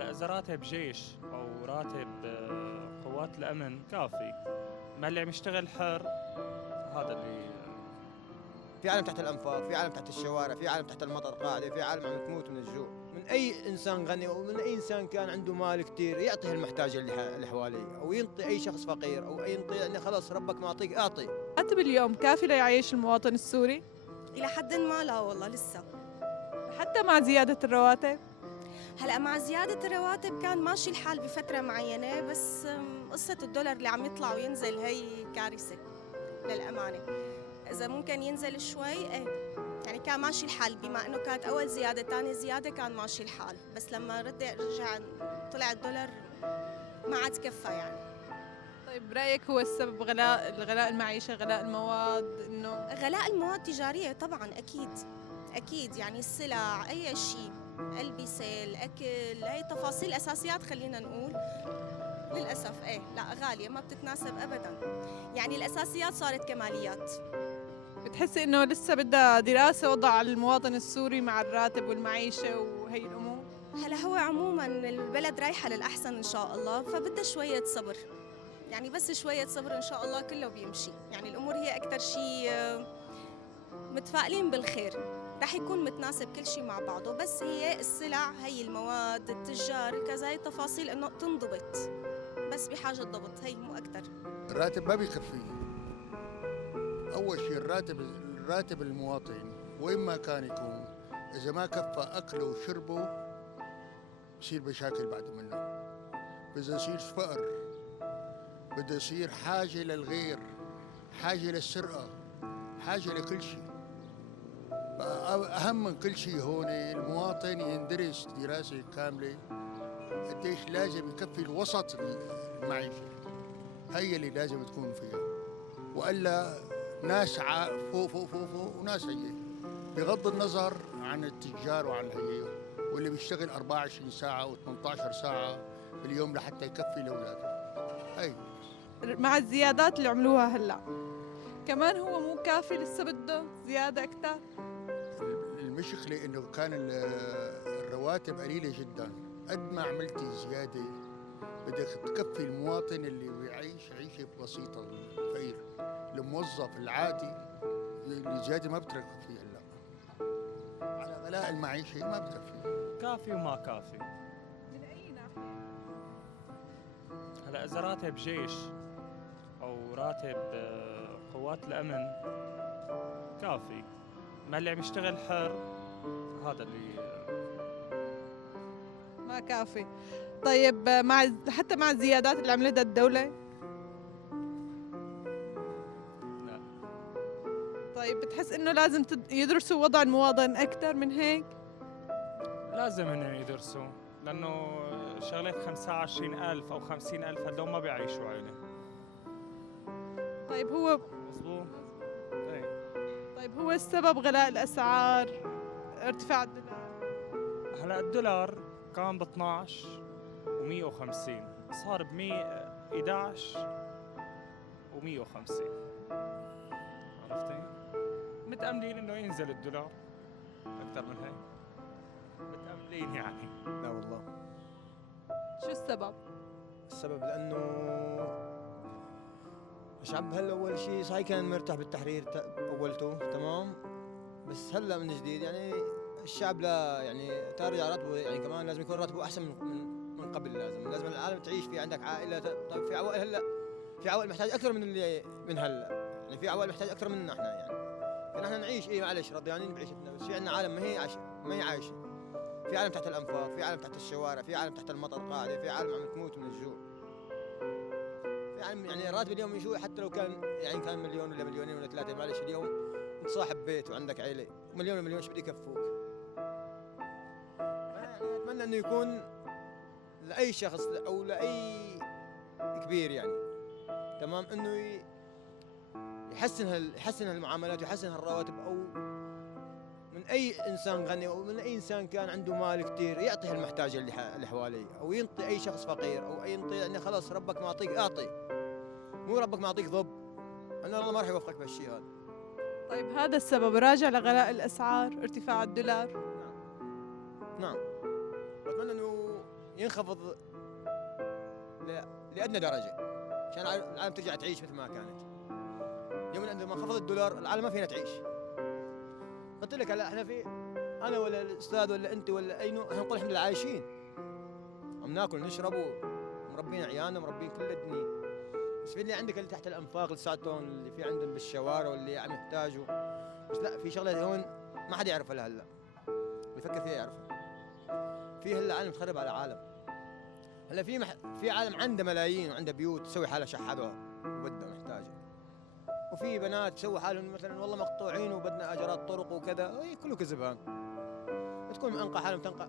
هلا إذا راتب جيش أو راتب قوات الأمن كافي، ما اللي عم يشتغل حر هذا اللي في عالم تحت الانفاق، في عالم تحت الشوارع، في عالم تحت المطر قاعده، في عالم عم تموت من الجوع. من اي انسان غني ومن اي انسان كان عنده مال كثير يعطيه المحتاج اللي حواليه، او ينطي اي شخص فقير، او اي ينطي يعني خلص ربك معطيك اعطي. راتب اليوم كافي ليعيش المواطن السوري؟ إلى حد ما لا والله لسه. حتى مع زيادة الرواتب؟ هلا مع زيادة الرواتب كان ماشي الحال بفترة معينة، بس قصة الدولار اللي عم يطلع وينزل هي كارثة للأمانة. إذا ممكن ينزل شوي يعني كان ماشي الحال، بما إنه كانت أول زيادة ثاني زيادة كان ماشي الحال، بس لما رجع طلع الدولار ما عاد كفى يعني. طيب برأيك هو السبب غلاء المعيشة، غلاء المواد، إنه غلاء المواد التجارية طبعا أكيد أكيد، يعني السلع أي شيء، ألبسة، الأكل، هي تفاصيل أساسيات خلينا نقول. للأسف لا غالية ما بتتناسب أبدا، يعني الأساسيات صارت كماليات. بتحسي إنه لسه بدها دراسة وضع المواطن السوري مع الراتب والمعيشة وهي الأمور؟ هلا هو عموما البلد رايحة للأحسن إن شاء الله، فبدها شوية صبر، يعني بس شوية صبر إن شاء الله كله بيمشي. يعني الأمور هي أكثر شيء متفائلين بالخير، رح يكون متناسب كل شيء مع بعضه، بس هي السلع، هي المواد، التجار، كذا، هي التفاصيل انه تنضبط، بس بحاجة ضبط، هي مو أكثر. الراتب ما بيكفي. أول شيء الراتب المواطن وين ما كان يكون، إذا ما كفى أكله وشربه بصير مشاكل بعد منه، بده يصير فقر، بده يصير حاجة للغير، حاجة للسرقة، حاجة لكل شيء. أهم من كل شيء هون المواطن يندرس دراسة كاملة قديش لازم يكفي الوسط المعيشة، هي اللي لازم تكون فيها، وإلا ناس فوق فوق فوق فوق وناس هي، بغض النظر عن التجار وعن هي واللي بيشتغل 24 ساعة و18 ساعة باليوم لحتى يكفي لأولاده. هي مع الزيادات اللي عملوها هلا كمان هو مو كافي، لسه بده زيادة أكثر. المشكلة إنه كان الرواتب قليلة جدا، قد ما عملتي زيادة بدك تكفي المواطن اللي بيعيش عيشة بسيطة، الفقير، الموظف العادي، الزيادة ما بتكفي هلا على غلاء المعيشة، ما بتكفي. كافي وما كافي. من أي ناحية؟ هلا إذا راتب جيش أو راتب قوات الأمن كافي، ما اللي عم يشتغل حر هذا اللي ما كافي. طيب حتى مع الزيادات اللي عملتها الدولة؟ لا. طيب بتحس إنه لازم يدرسوا وضع المواطن أكثر من هيك؟ لازم هن يدرسوا، لأنه شغلة 25,000 أو 50,000 هدول ما بيعيشوا عائلة. طيب هو مظبوط. طيب هو السبب غلاء الأسعار، ارتفاع الدولار؟ هلا الدولار كان ب 12 و150، صار ب 111 و150. عرفتي؟ متأملين انه ينزل الدولار اكثر من هيك، متأملين يعني. لا والله. شو السبب؟ السبب لانه الشعب هلا اول شيء صحيح كان مرتاح بالتحرير اولته تمام، بس هلا من جديد يعني الشعب لا يعني ترجع راتبه، يعني كمان لازم يكون راتبه احسن من قبل. لازم العالم تعيش، في عندك عائله. طيب في عوائل هلا، في عوائل محتاج اكثر من اللي من هلا، يعني في عوائل محتاج اكثر مننا احنا، يعني فنحن نعيش معلش رضيانين بعيشتنا، بس في عندنا عالم ما هي عايشه. في عالم تحت الانفاق، في عالم تحت الشوارع، في عالم تحت المطر قاعده، في عالم عم تموت من الجوع. في عالم يعني راتب اليوم يشوي، حتى لو كان يعني كان مليون ولا مليونين ولا ثلاثه، معلش اليوم انت صاحب بيت وعندك عيله، مليون ومليون شو بده يكفوك؟ يعني اتمنى انه يكون لاي شخص او لاي كبير يعني تمام، انه يحسن هالمعاملات ويحسن هالرواتب، او من اي انسان غني او من اي انسان كان عنده مال كثير يعطيه المحتاج اللي حواليه، او ينطي اي شخص فقير، او اي ينطي يعني خلاص ربك معطيك اعطي، مو ربك معطيك ضب، انا الله ما راح يوفقك بهالشيء هذا. طيب هذا السبب راجع لغلاء الأسعار، ارتفاع الدولار؟ نعم. بتمنى انه ينخفض لأدنى درجة عشان العالم ترجع تعيش مثل ما كانت. يوم عندما انخفض الدولار العالم ما فينا تعيش. قلت لك هلا احنا في انا ولا الاستاذ ولا انت ولا اي نوع، احنا نقول الحمد لله عايشين، عم ناكل نشرب ومربين عيالنا مربين كل الدنيا. بس في اللي عندك اللي تحت الانفاق لساتهم اللي في عندهم بالشوارع واللي عم يحتاجوا، بس لا في شغله هون ما حدا يعرفها لهلا، اللي يفكر فيها يعرفها. في هلا عالم تخرب على عالم. هلا في عالم عنده ملايين وعنده بيوت تسوي حالها شحاذها وبدها محتاجه، وفي بنات تسوي حالهم مثلا والله مقطوعين وبدنا اجارات طرق وكذا، كله كذب هذا. تكون منقى حالهم تنقى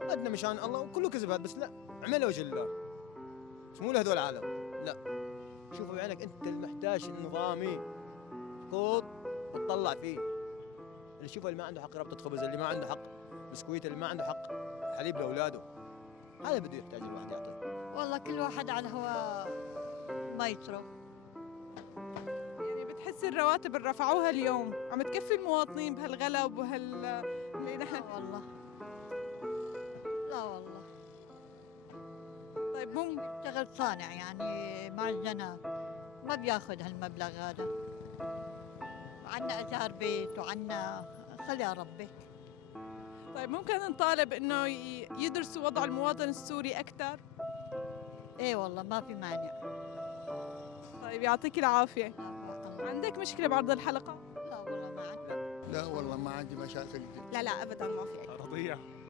بدنا مشان الله وكله كذب هذا، بس لا اعملها وجه الله. بس مو لهذول العالم، لا شوفوا بعينك انت المحتاج النظامي خذ وتطلع فيه. اللي شوفوا اللي ما عنده حق ربطة خبز، اللي ما عنده حق بسكويت، اللي ما عنده حق حليب لاولاده، هذا بده يحتاج الواحد يعطيه. والله كل واحد على هو ما يترك. يعني بتحس الرواتب اللي رفعوها اليوم عم تكفي المواطنين بهالغلا اللي نحن؟ لا والله، لا والله. طيب ممكن اشتغل صانع يعني مع الزنا ما بياخذ هالمبلغ هذا، وعنا اجار بيت وعنا خلي ربك. طيب ممكن نطالب انه يدرسوا وضع المواطن السوري اكثر؟ ايه والله ما في مانع. طيب يعطيك العافيه. لا عندك مشكله بعرض الحلقه؟ والله ما عندي. لا والله ما عندي مشاكل. لا لا ابدا ما في أي. رضيع